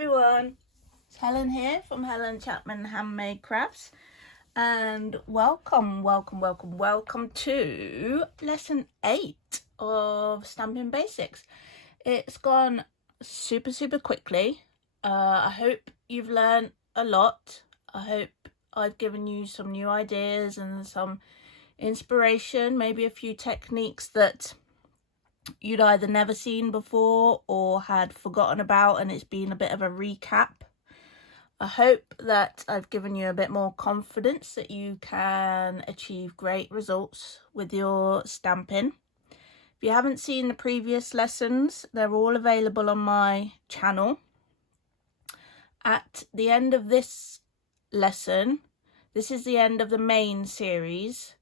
everyone, it's Helen here from Helen Chapman Handmade Crafts, and welcome to lesson 8 of Stampin' Basics. It's gone super quickly. I hope you've learned a lot. I hope I've given you some new ideas and some inspiration, maybe a few techniques that you'd either never seen before or had forgotten about, and it's been a bit of a recap. I hope that I've given you a bit more confidence that you can achieve great results with your stamping. If you haven't seen the previous lessons, they're all available on my channel. At the end of this lesson, this is the end of the main series,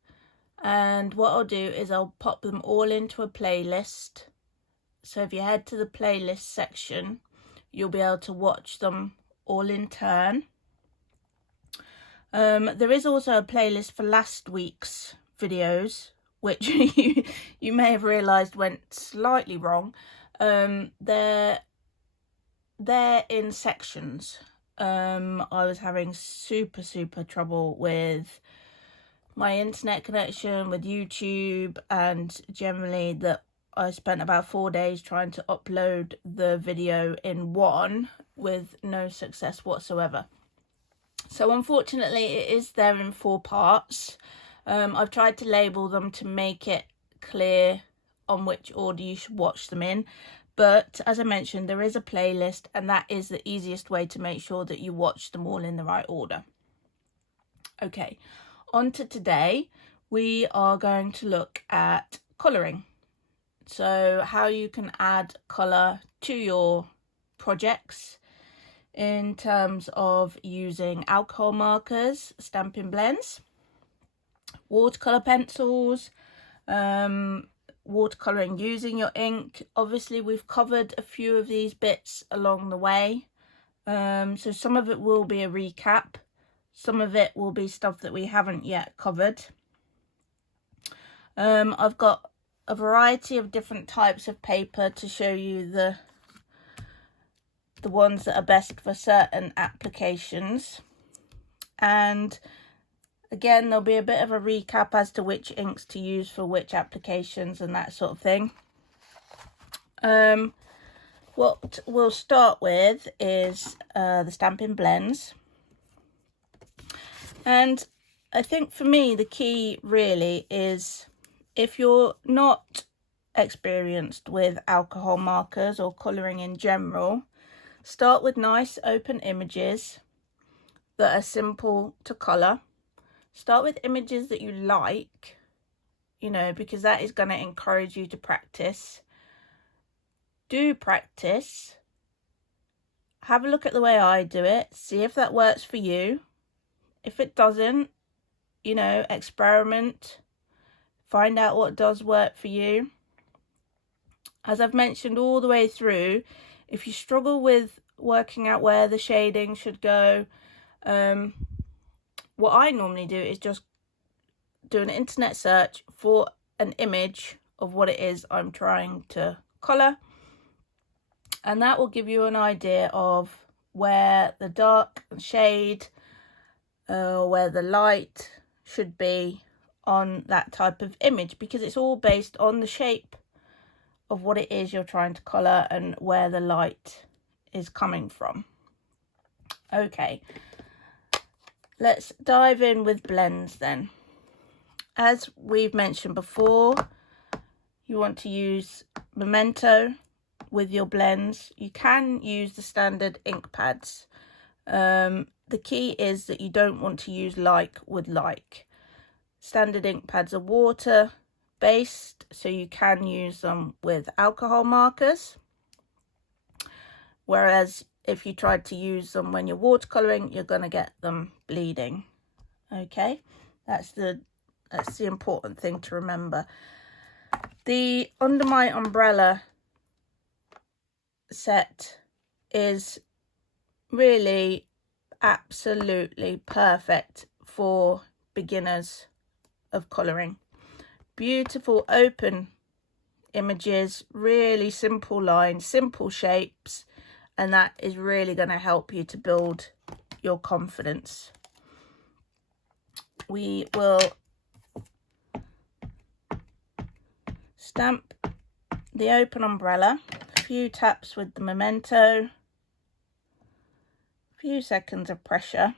and what I'll do is I'll pop them all into a playlist. So if you head to the playlist section, you'll be able to watch them all in turn. There is also a playlist for last week's videos, which you may have realised went slightly wrong. They're in sections. I was having super trouble with my internet connection, with YouTube, and generally that I spent about 4 days trying to upload the video in one with no success whatsoever. So unfortunately it is there in 4 parts. I've tried to label them to make it clear on which order you should watch them in, but as I mentioned, there is a playlist, and that is the easiest way to make sure that you watch them all in the right order. Okay, on to today. We are going to look at colouring. So how you can add colour to your projects in terms of using alcohol markers, Stampin' blends, watercolour pencils, watercolouring using your ink. Obviously we've covered a few of these bits along the way, so some of it will be a recap, some of it will be stuff that we haven't yet covered. I've got a variety of different types of paper to show you the ones that are best for certain applications, and again there'll be a bit of a recap as to which inks to use for which applications and that sort of thing. What we'll start with is the Stampin' blends, and I think for me the key really is, if you're not experienced with alcohol markers or colouring in general, start with nice open images that are simple to colour. Start with images that you like, you know, because that is going to encourage you to practice. Do practice. Have a look at the way I do it. See if that works for you. If it doesn't, you know, experiment. Find out what does work for you. As I've mentioned all the way through, if you struggle with working out where the shading should go, what I normally do is just do an internet search for an image of what it is I'm trying to colour, and that will give you an idea of where the dark shade, where the light should be on that type of image, because it's all based on the shape of what it is you're trying to colour and where the light is coming from. Okay, let's dive in with blends then. As we've mentioned before, you want to use Memento with your blends. You can use the standard ink pads. The key is that you don't want to use like with like. Standard ink pads are water based, so you can use them with alcohol markers, whereas if you tried to use them when you're watercolouring, you're going to get them bleeding. Okay, that's the important thing to remember. The Under My Umbrella set is really absolutely perfect for beginners of colouring. Beautiful open images, really simple lines, simple shapes, and that is really going to help you to build your confidence. We will stamp the open umbrella, a few taps with the memento, a few seconds of pressure.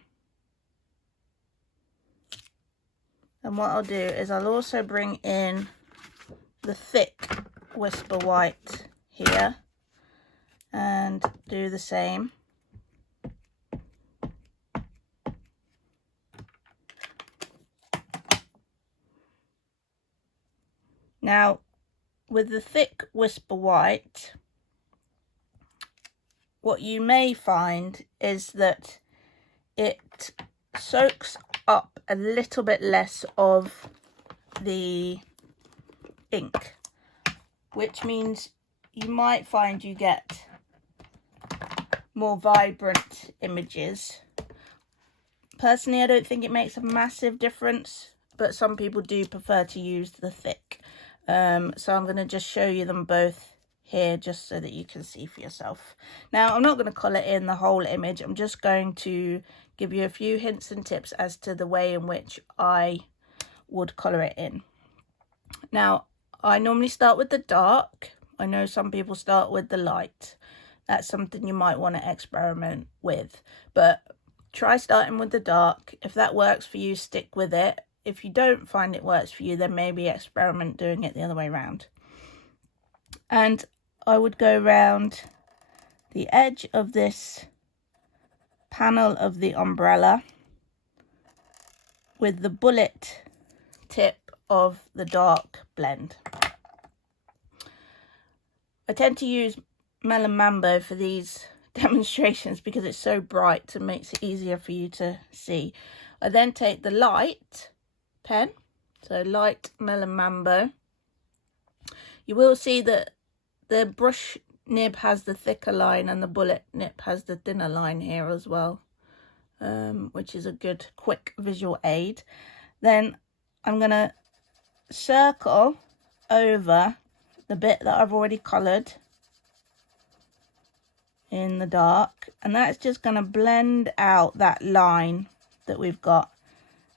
And what I'll do is I'll also bring in the thick Whisper White here and do the same. Now, with the thick Whisper White, what you may find is that it soaks up a little bit less of the ink, which means you might find you get more vibrant images. Personally, I don't think it makes a massive difference, but some people do prefer to use the thick. So I'm going to just show you them both here just so that you can see for yourself. Now, I'm not going to colour in the whole image. I'm just going to give you a few hints and tips as to the way in which I would colour it in. Now, I normally start with the dark. I know some people start with the light. That's something you might want to experiment with, but try starting with the dark. If that works for you, stick with it. If you don't find it works for you, then maybe experiment doing it the other way around. And I would go around the edge of this panel of the umbrella with the bullet tip of the dark blend. I tend to use Melon Mambo for these demonstrations because it's so bright and makes it easier for you to see. I then take the light pen, so light Melon Mambo. You will see that the brush nib has the thicker line and the bullet nib has the thinner line here as well, which is a good quick visual aid. Then I'm going to circle over the bit that I've already coloured in the dark, and that's just going to blend out that line that we've got.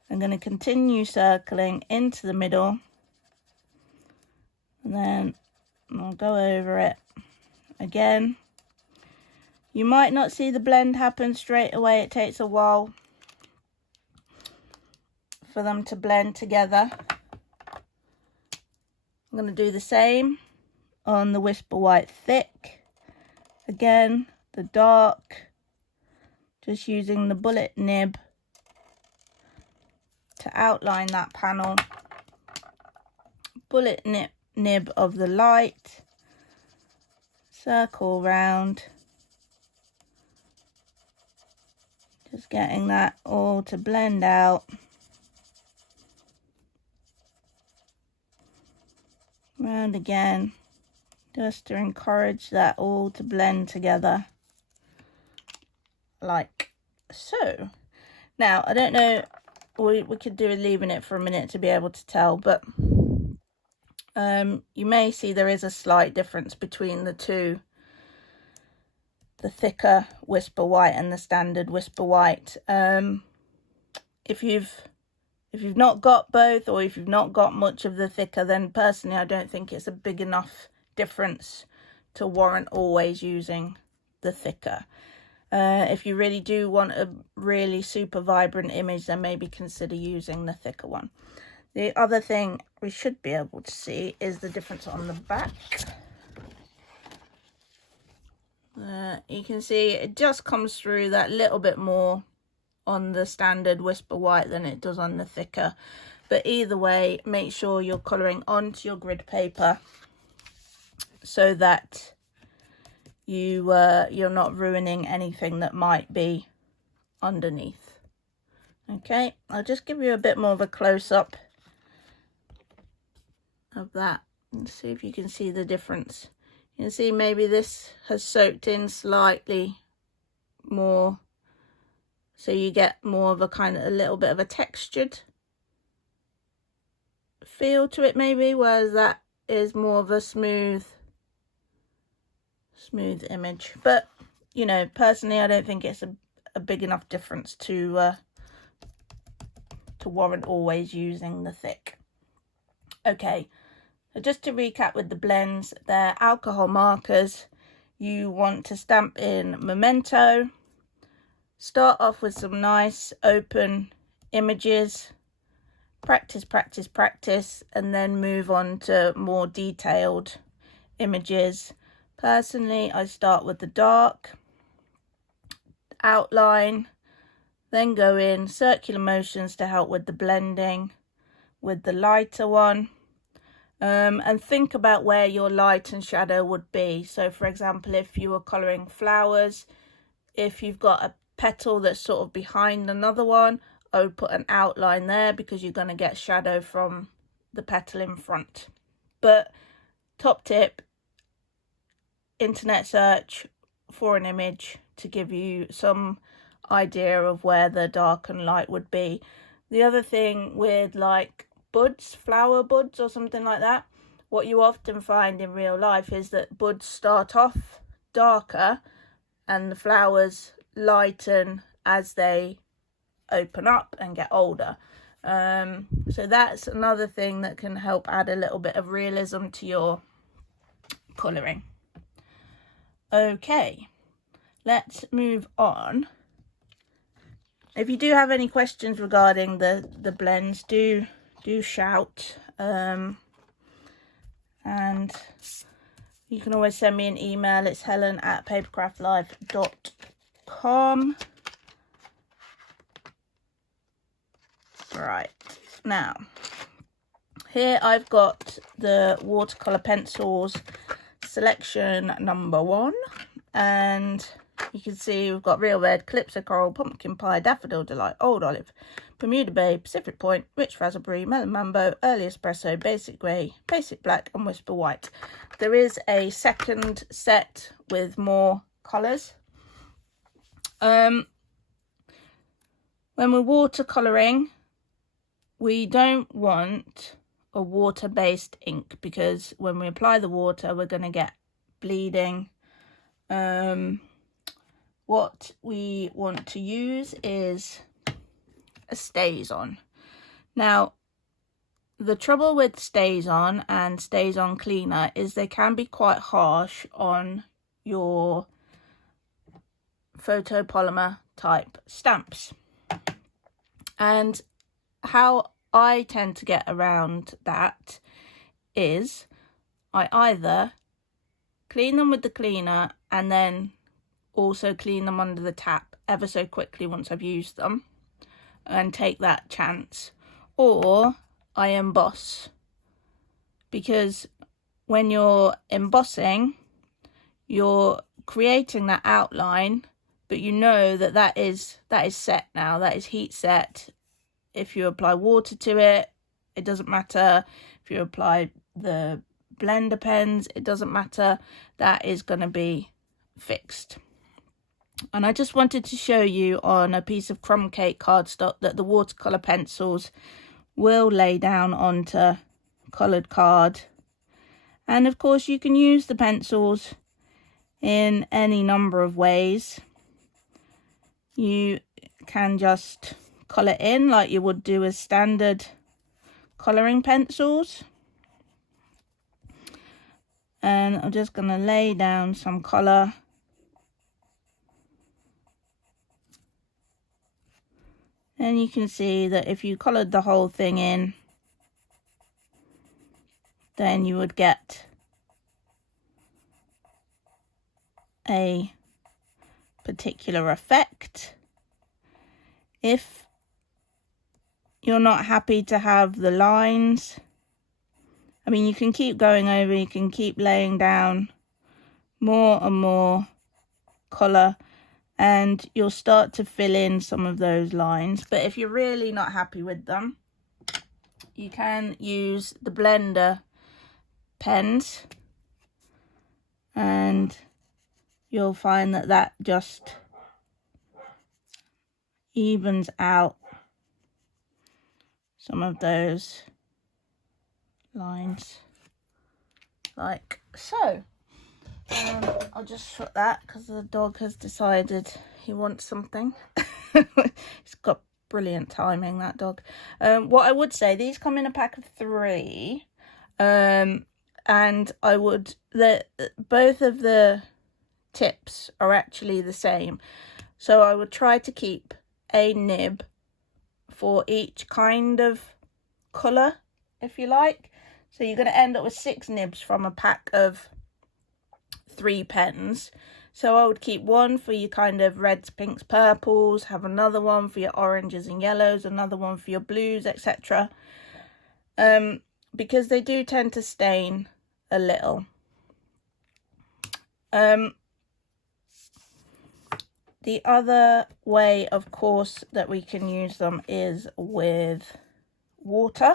I'm going to continue circling into the middle, and then I'll go over it again. You might not see the blend happen straight away. It takes a while for them to blend together. I'm going to do the same on the Whisper White thick. Again, the dark, just using the bullet nib to outline that panel. Bullet nib of the light, circle round, just getting that all to blend out. Round again, just to encourage that all to blend together like so. Now, I don't know, we could do with leaving it for a minute to be able to tell, but you may see there is a slight difference between the two, the thicker Whisper White and the standard Whisper White. If you've not got both, or if you've not got much of the thicker, then personally I don't think it's a big enough difference to warrant always using the thicker. If you really do want a really super vibrant image, then maybe consider using the thicker one. The other thing we should be able to see is the difference on the back. You can see it just comes through that little bit more on the standard Whisper White than it does on the thicker. But either way, make sure you're colouring onto your grid paper so that you're not ruining anything that might be underneath. Okay, I'll just give you a bit more of a close-up of that and see if you can see the difference. You can see maybe this has soaked in slightly more, so you get more of a kind of a little bit of a textured feel to it maybe, whereas that is more of a smooth image. But you know, personally, I don't think it's a big enough difference to warrant always using the thick. Okay, so just to recap with the blends, they're alcohol markers. You want to stamp in Memento. Start off with some nice open images. Practice, practice, practice, and then move on to more detailed images. Personally, I start with the dark outline, then go in circular motions to help with the blending with the lighter one. And think about where your light and shadow would be. So for example, if you were colouring flowers, if you've got a petal that's sort of behind another one, I would put an outline there because you're going to get shadow from the petal in front. But top tip, internet search for an image to give you some idea of where the dark and light would be. The other thing with like buds, flower buds or something like that, what you often find in real life is that buds start off darker and the flowers lighten as they open up and get older. So that's another thing that can help add a little bit of realism to your colouring. Okay, let's move on. If you do have any questions regarding the blends, do shout, and you can always send me an email. It's helen@papercraftlife.com. Right, now here I've got the watercolour pencils selection number 1, and you can see we've got Real Red, Calypso Coral, Pumpkin Pie, Daffodil Delight, Old Olive, Bermuda Bay, Pacific Point, Rich Raspberry, Melon Mambo, Early Espresso, Basic Grey, Basic Black and Whisper White. There is a second set with more colours. When we're watercolouring, we don't want a water-based ink because when we apply the water, we're going to get bleeding. What we want to use is a StazOn. Now, the trouble with StazOn and StazOn cleaner is they can be quite harsh on your photopolymer type stamps. And how I tend to get around that is I either clean them with the cleaner and then also clean them under the tap ever so quickly once I've used them and take that chance, or I emboss, because when you're embossing you're creating that outline, but you know that is set now, that is heat set. If you apply water to it, it doesn't matter. If you apply the blender pens, it doesn't matter. That is going to be fixed. And I just wanted to show you on a piece of crumb cake cardstock that the watercolour pencils will lay down onto coloured card. And of course you can use the pencils in any number of ways. You can just colour in like you would do with standard colouring pencils. And I'm just going to lay down some colour. And you can see that if you coloured the whole thing in, then you would get a particular effect. If you're not happy to have the lines, I mean, you can keep going over, you can keep laying down more and more colour, and you'll start to fill in some of those lines. But if you're really not happy with them, you can use the blender pens, and you'll find that just evens out some of those lines like so. I'll just shut that because the dog has decided he wants something. He's got brilliant timing, that dog. What I would say, these come in a pack of 3, and I would, both of the tips are actually the same, so I would try to keep a nib for each kind of colour, if you like. So you're going to end up with 6 nibs from a pack of 3 pens. So I would keep one for your kind of reds, pinks, purples, have another one for your oranges and yellows, another one for your blues, etc. Because they do tend to stain a little. The other way, of course, that we can use them is with water.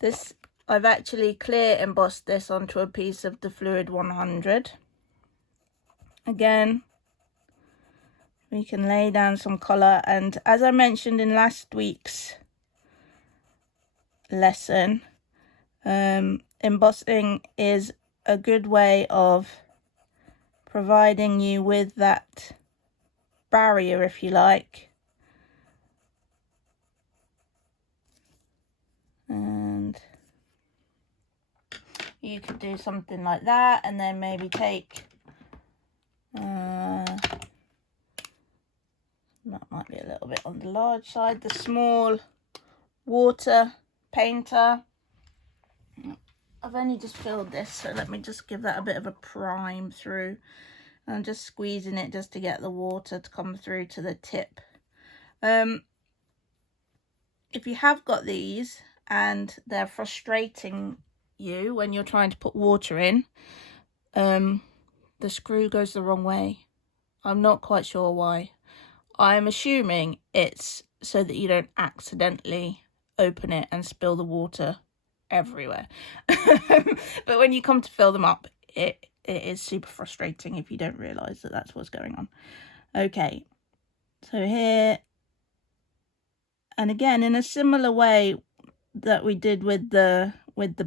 This, I've actually clear embossed this onto a piece of the Fluid 100. Again, we can lay down some colour, and as I mentioned in last week's lesson, embossing is a good way of providing you with that barrier, if you like. And you could do something like that, and then maybe take that might be a little bit on the large side, the small water painter. I've only just filled this, so let me just give that a bit of a prime through. I'm just squeezing it just to get the water to come through to the tip. If you have got these and they're frustrating you when you're trying to put water in, the screw goes the wrong way. I'm not quite sure why. I'm assuming it's so that you don't accidentally open it and spill the water everywhere. But when you come to fill them up, it is super frustrating if you don't realise that that's what's going on. Okay, so here, and again in a similar way that we did with the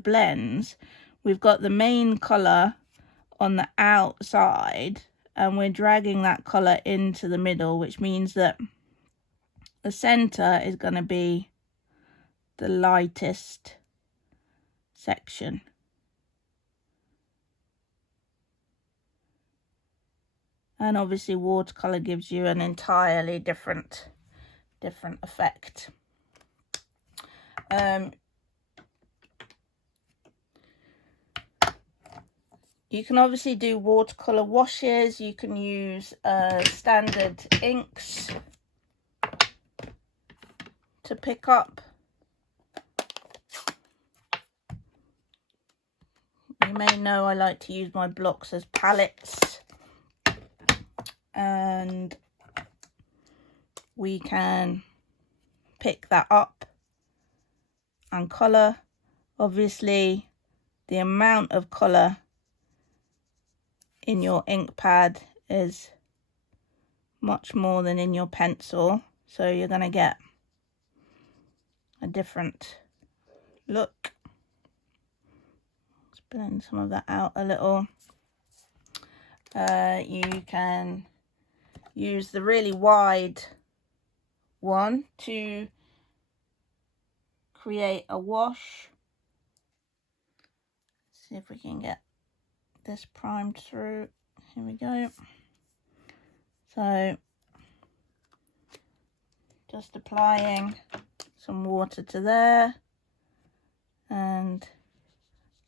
blends, we've got the main colour on the outside and we're dragging that colour into the middle, which means that the centre is going to be the lightest section. And obviously watercolour gives you an entirely different effect. You can obviously do watercolour washes. You can use standard inks to pick up. You may know I like to use my blocks as palettes, and we can pick that up and colour. Obviously the amount of colour in your ink pad is much more than in your pencil, so you're going to get a different look. Let's blend some of that out a little. You can use the really wide one to create a wash. Let's see if we can get this primed through. Here we go. So just applying some water to there and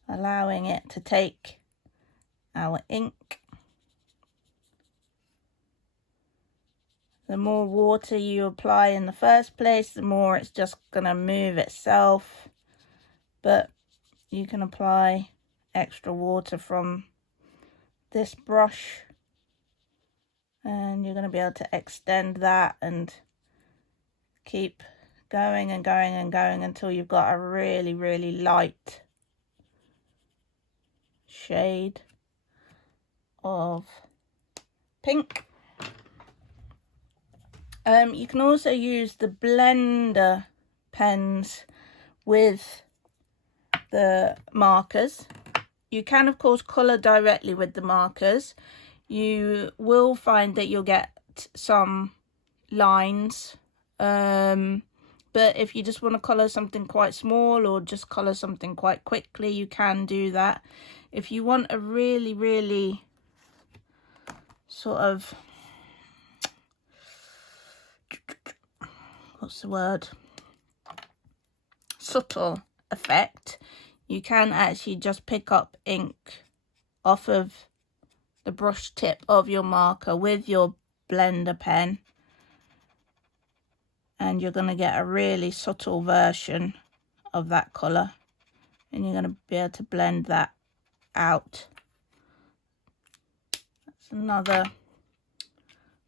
allowing it to take our ink. The more water you apply in the first place, the more it's just going to move itself, but you can apply extra water from this brush and you're going to be able to extend that and keep going and going and going until you've got a really light shade of pink. You can also use the blender pens with the markers. You can of course colour directly with the markers. You will find that you'll get some lines, but if you just want to colour something quite small or just colour something quite quickly, you can do that. If you want a really sort of, what's the word, subtle effect, you can actually just pick up ink off of the brush tip of your marker with your blender pen, and you're going to get a really subtle version of that colour, and you're going to be able to blend that out. That's another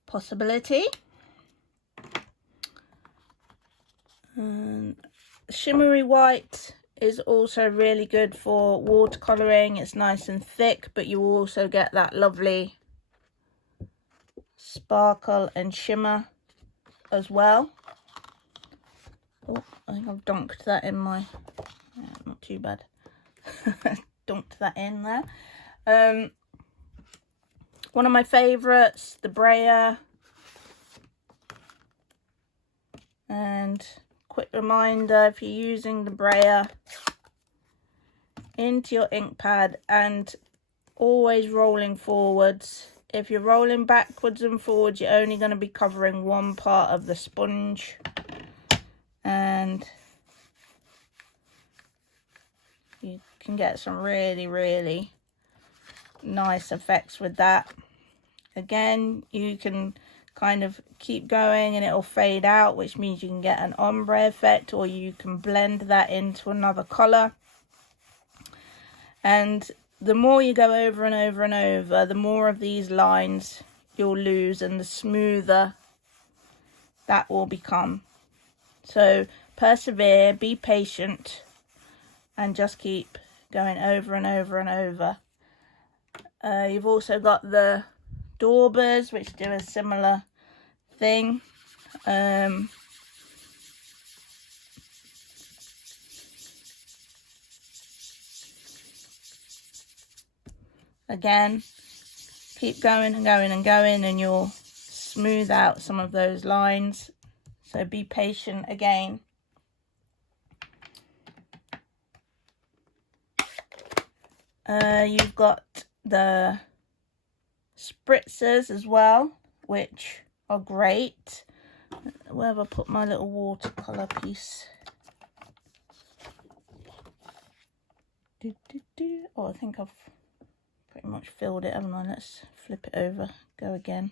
possibility. And shimmery white is also really good for watercolouring. It's nice and thick, but you also get that lovely sparkle and shimmer as well. Oh, I think I've dunked that in my, yeah, not too bad. Dunked that in there. One of my favourites, the brayer. And quick reminder, if you're using the brayer, into your ink pad and always rolling forwards. If you're rolling backwards and forwards, you're only going to be covering one part of the sponge, and you can get some really nice effects with that. Again, you can kind of keep going and it'll fade out, which means you can get an ombre effect, or you can blend that into another colour. And the more you go over and over and over, the more of these lines you'll lose and the smoother that will become. So persevere, be patient, and just keep going over and over and over. You've also got the daubers, which do a similar thing. Again, keep going and going and going, and you'll smooth out some of those lines. So be patient again. You've got the spritzers as well, which are great. Where have I put my little watercolour piece? Oh, I think I've pretty much filled it, haven't I? Let's flip it over, go again.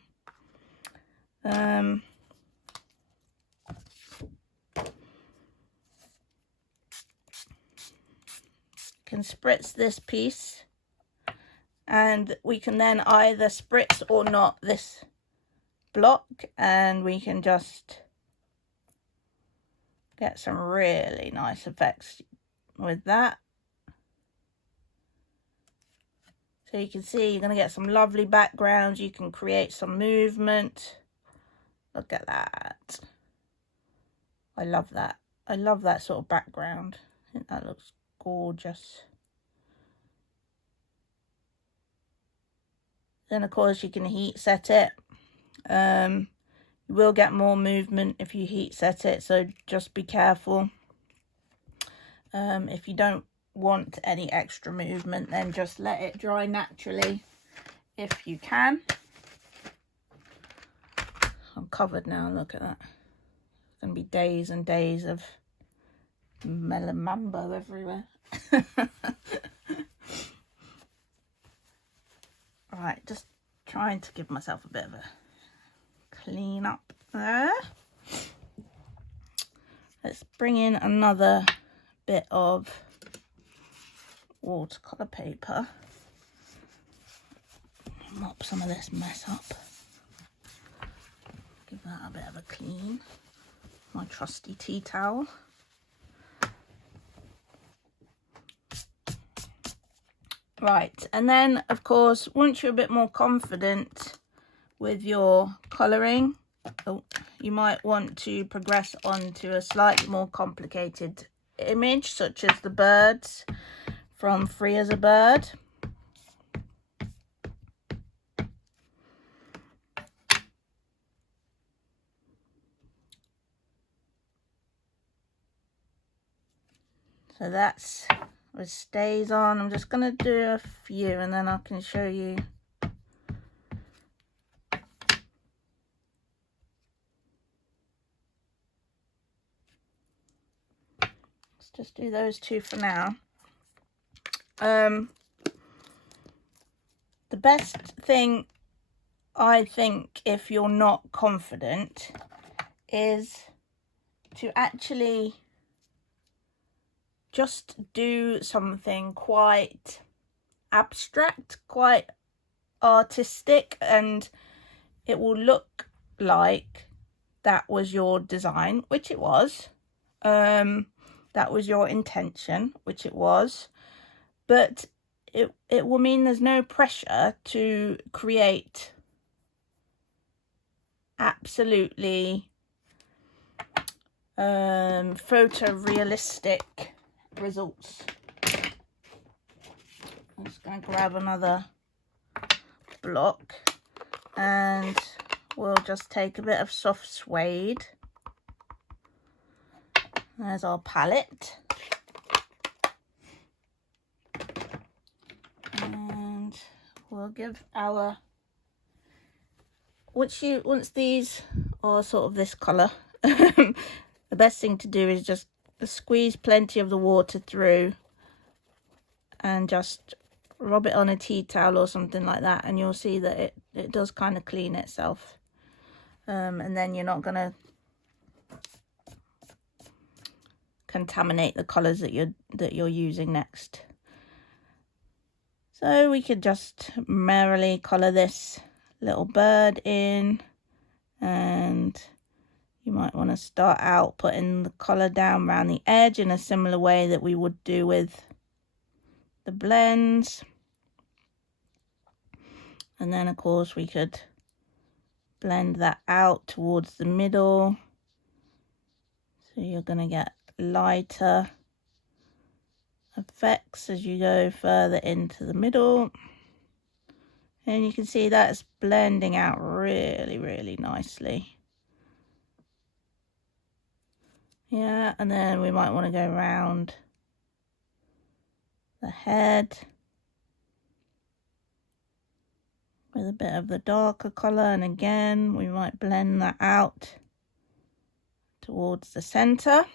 Can spritz this piece, and we can then either spritz or not this block, and we can just get some really nice effects with that. So you can see you're going to get some lovely backgrounds. You can create some movement. Look at that. I love that. I love that sort of background. I think that looks gorgeous. Then of course you can heat set it. You will get more movement if you heat set it, so just be careful. If you don't want any extra movement, then just let it dry naturally if you can. I'm covered now, look at that. It's going to be days and days of melon mambo everywhere. Right, just trying to give myself a bit of a clean up there. Let's bring in another bit of watercolour paper. Mop some of this mess up. Give that a bit of a clean. My trusty tea towel. Right, and then of course once you're a bit more confident with your colouring, you might want to progress on to a slightly more complicated image, such as the birds from Free as a Bird. So that's what stays on. I'm just going to do a few and then I can show you. Let's just do those two for now. The best thing, I think, if you're not confident, is to actually just do something quite abstract, quite artistic, and it will look like that was your design, which it was. That was your intention, which it was. But it will mean there's no pressure to create absolutely photorealistic results. I'm just going to grab another block and we'll just take a bit of soft suede. There's our palette. And we'll give our, once these are sort of this colour, the best thing to do is just squeeze plenty of the water through and just rub it on a tea towel or something like that, and you'll see that it does kind of clean itself. And then you're not going to contaminate the colours that you're using next. So we could just merrily colour this little bird in, and you might want to start out putting the colour down around the edge in a similar way that we would do with the blends. And then of course we could blend that out towards the middle. So you're going to get lighter effects as you go further into the middle, and you can see that's blending out really, really nicely. Yeah, and then we might want to go around the head with a bit of the darker colour, and again we might blend that out towards the centre.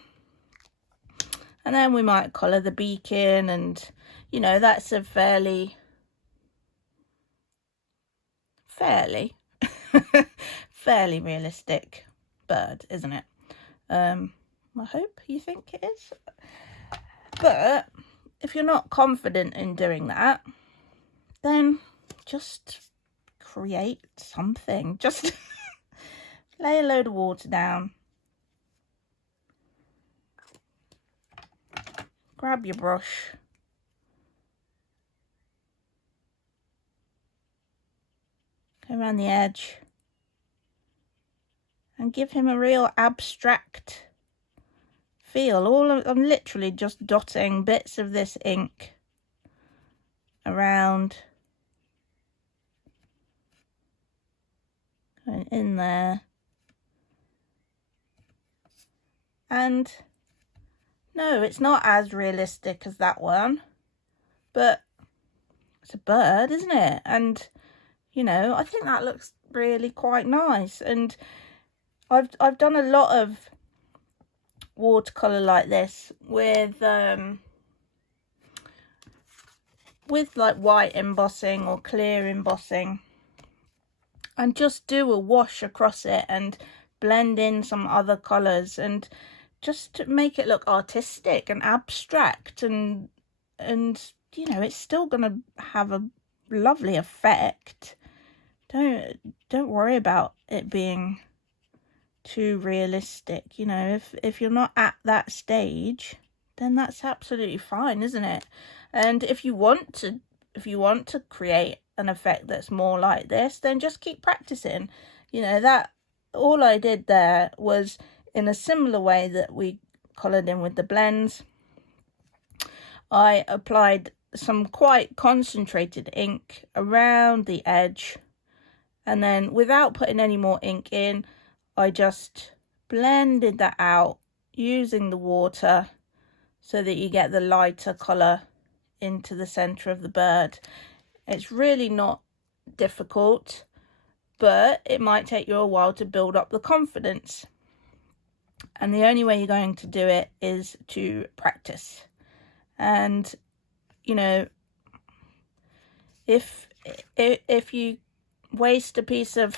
And then we might colour the beak in, and you know, that's a fairly realistic bird, isn't it? I hope you think it is. But if you're not confident in doing that, then just create something. Just lay a load of water down, grab your brush, go around the edge and give him a real abstract feel. I'm literally just dotting bits of this ink around, going in there. And no, it's not as realistic as that one, but it's a bird, isn't it? And you know, I think that looks really quite nice. And I've done a lot of watercolor like this with like white embossing or clear embossing, and just do a wash across it and blend in some other colors and just to make it look artistic and abstract, and you know, it's still gonna have a lovely effect. Don't worry about it being too realistic. You know, if you're not at that stage, then that's absolutely fine, isn't it? And if you want to create an effect that's more like this, then just keep practicing. You know, that all I did there was in a similar way that we coloured in with the blends. I applied some quite concentrated ink around the edge, and then without putting any more ink in, I just blended that out using the water so that you get the lighter colour into the centre of the bird. It's really not difficult, but it might take you a while to build up the confidence. And the only way you're going to do it is to practice. And, you know, if you waste a piece of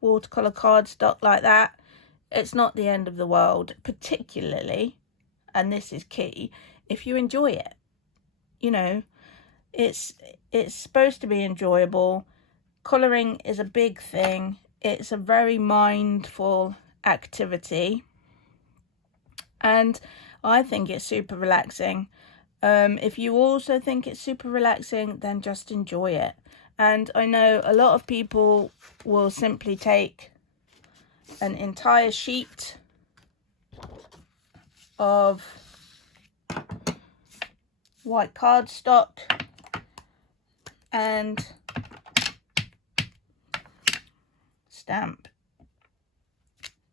watercolour cardstock like that, it's not the end of the world, particularly, and this is key, if you enjoy it. You know, it's supposed to be enjoyable. Colouring is a big thing. It's a very mindful activity, and I think it's super relaxing. If you also think it's super relaxing, then just enjoy it. And I know a lot of people will simply take an entire sheet of white cardstock and stamp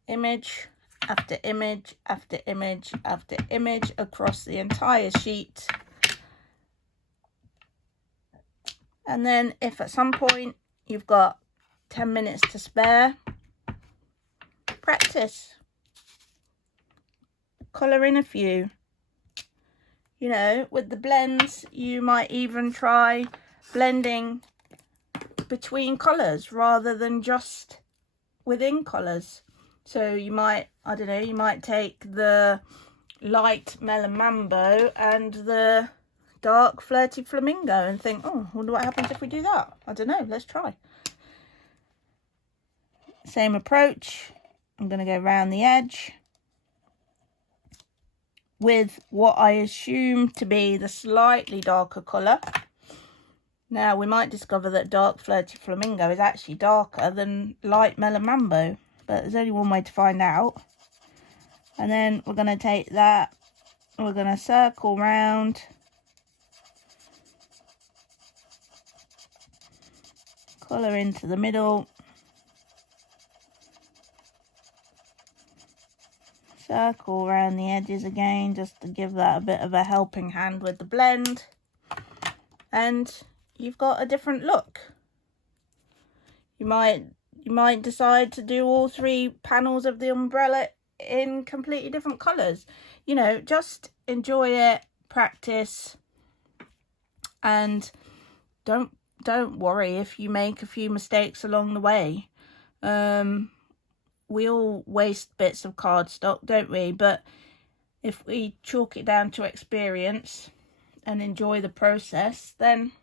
image after image after image after image across the entire sheet. And then if at some point you've got 10 minutes to spare, practice. Colour in a few. You know, with the blends, you might even try blending between colours rather than just within colours. So you might, I don't know, you might take the light melon mambo and the dark flirty flamingo and think, oh, I wonder what happens if we do that. I don't know, let's try. Same approach. I'm going to go around the edge with what I assume to be the slightly darker colour. Now we might discover that dark flirty flamingo is actually darker than light melon mambo, but there's only one way to find out. And then we're going to take that, we're going to circle round, colour into the middle, circle around the edges again, just to give that a bit of a helping hand with the blend, and you've got a different look. You might decide to do all 3 panels of the umbrella in completely different colours. You know, just enjoy it, practice, and don't worry if you make a few mistakes along the way. We all waste bits of cardstock, don't we? But if we chalk it down to experience and enjoy the process, then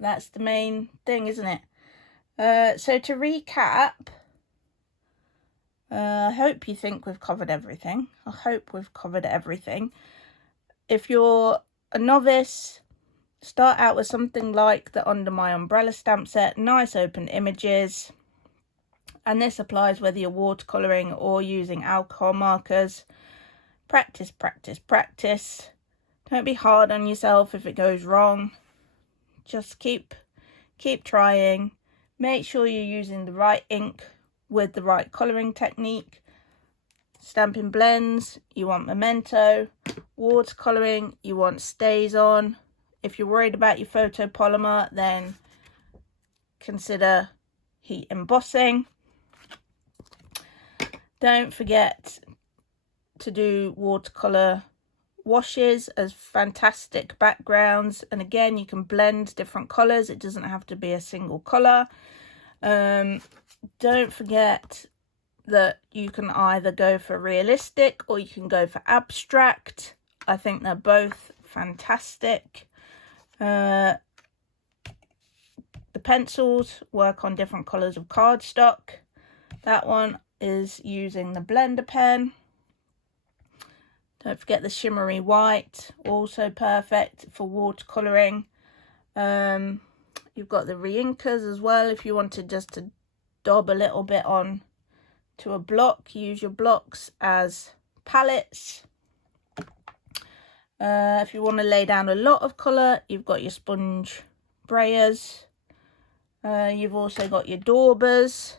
that's the main thing, isn't it? So to recap, I hope you think we've covered everything. I hope we've covered everything. If you're a novice, start out with something like the Under My Umbrella stamp set, nice open images. And this applies whether you're watercolouring or using alcohol markers. Practice, practice, practice. Don't be hard on yourself if it goes wrong. Just keep trying. Make sure you're using the right ink with the right colouring technique. Stampin' blends, you want memento. Watercolouring, you want stays on. If you're worried about your photopolymer, then consider heat embossing. Don't forget to do watercolour washes as fantastic backgrounds, and again you can blend different colours, it doesn't have to be a single colour. Don't forget that you can either go for realistic or you can go for abstract. I think they're both fantastic. The pencils work on different colours of cardstock. That one is using the blender pen. Don't forget the shimmery white, also perfect for watercolouring. You've got the reinkers as well if you wanted just to daub a little bit on to a block. Use your blocks as palettes. If you want to lay down a lot of colour, you've got your sponge brayers. You've also got your daubers.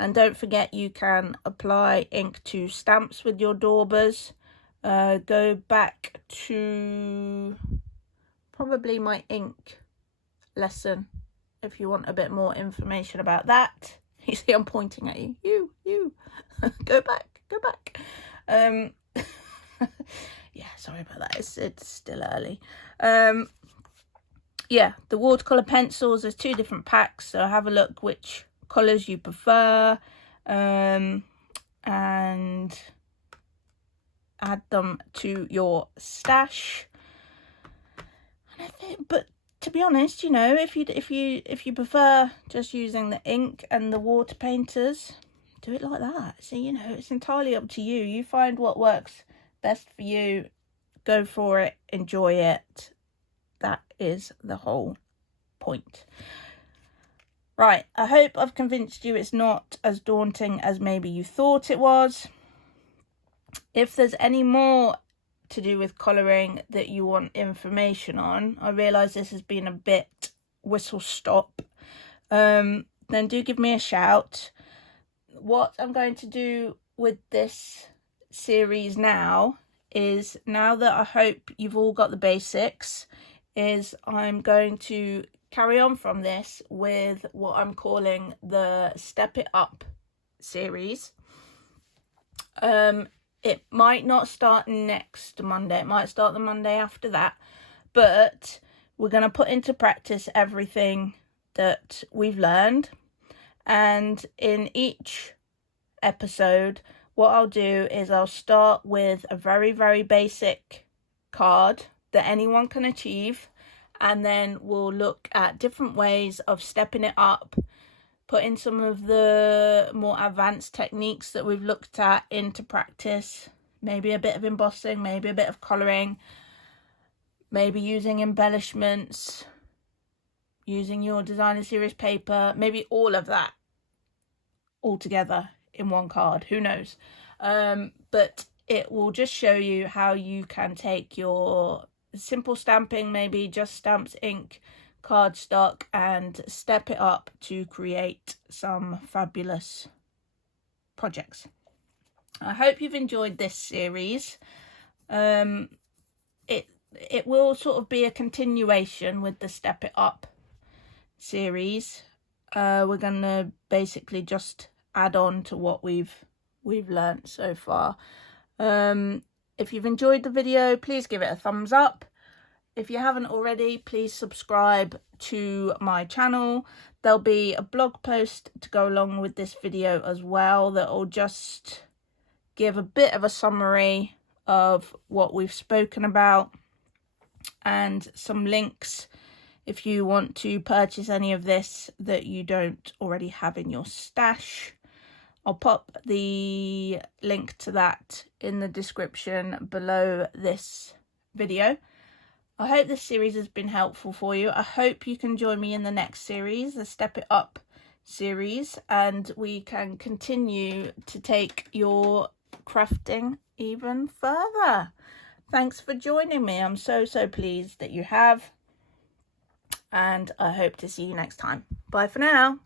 And don't forget you can apply ink to stamps with your daubers. go back to probably my ink lesson if you want a bit more information about that. You see I'm pointing at you. You go back. Yeah, sorry about that, it's still early. Yeah, the watercolor pencils, there's 2 different packs, so have a look which colors you prefer, and add them to your stash. And I think, but to be honest, you know, if you prefer just using the ink and the water painters, do it like that. So, you know, it's entirely up to you. You find what works best for you, go for it, enjoy it. That is the whole point. Right, I hope I've convinced you it's not as daunting as maybe you thought it was. If there's any more to do with colouring that you want information on, I realise this has been a bit whistle stop, then do give me a shout. What I'm going to do with this series now is, now that I hope you've all got the basics, is I'm going to carry on from this with what I'm calling the Step It Up series. It might not start next Monday, it might start the Monday after that, but we're going to put into practice everything that we've learned. And in each episode, what I'll do is I'll start with a very, very basic card that anyone can achieve, and then we'll look at different ways of stepping it up, putting some of the more advanced techniques that we've looked at into practice, maybe a bit of embossing, maybe a bit of colouring, maybe using embellishments, using your designer series paper, maybe all of that all together in one card, who knows. But it will just show you how you can take your simple stamping, maybe just stamps, ink, cardstock, and step it up to create some fabulous projects. I hope you've enjoyed this series. It will sort of be a continuation with the Step It Up series. We're gonna basically just add on to what we've learnt so far. If you've enjoyed the video, please give it a thumbs up. If you haven't already, please subscribe to my channel. There'll be a blog post to go along with this video as well that'll just give a bit of a summary of what we've spoken about, and some links if you want to purchase any of this that you don't already have in your stash. I'll pop the link to that in the description below this video. I hope this series has been helpful for you. I hope you can join me in the next series, the Step It Up series, and we can continue to take your crafting even further. Thanks for joining me. I'm so pleased that you have, and I hope to see you next time. Bye for now.